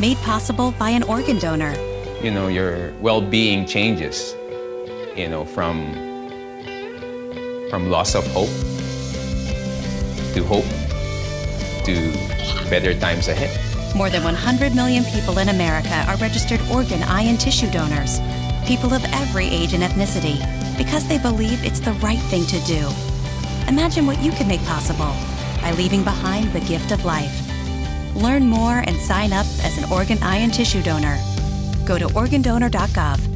made possible by an organ donor. You know, your well-being changes, you know, from loss of hope to better times ahead. More than 100 million people in America are registered organ, eye, and tissue donors. People of every age and ethnicity, because they believe it's the right thing to do. Imagine what you can make possible by leaving behind the gift of life. Learn more and sign up as an organ, eye, and tissue donor. Go to organdonor.gov.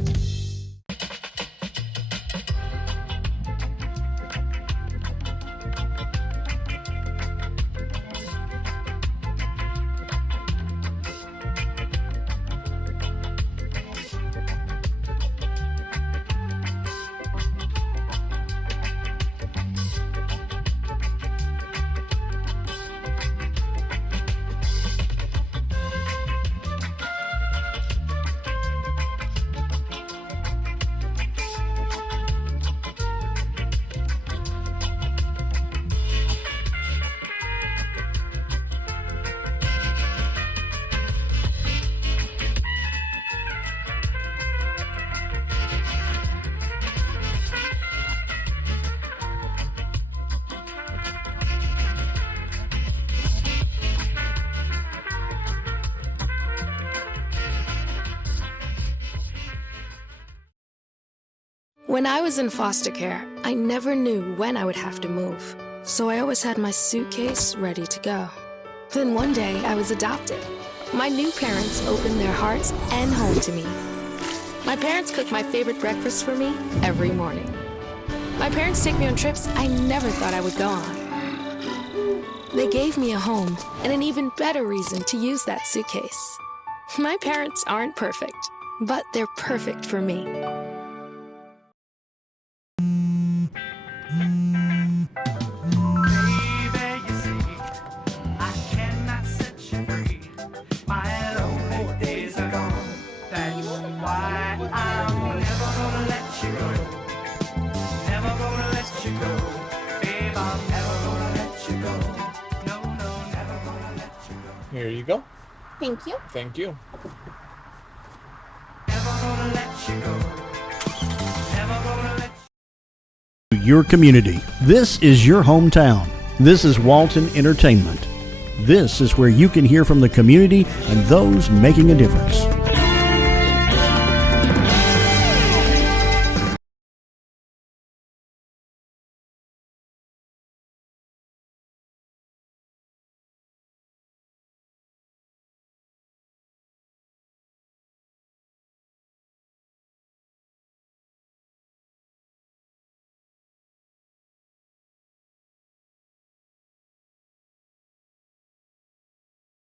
When I was in foster care, I never knew when I would have to move, so I always had my suitcase ready to go. Then one day, I was adopted. My new parents opened their hearts and home to me. My parents cook my favorite breakfast for me every morning. My parents take me on trips I never thought I would go on. They gave me a home and an even better reason to use that suitcase. My parents aren't perfect, but they're perfect for me. Here you go. Thank you. Thank you. Your community. This is your hometown. This is Walton Entertainment. This is where you can hear from the community and those making a difference.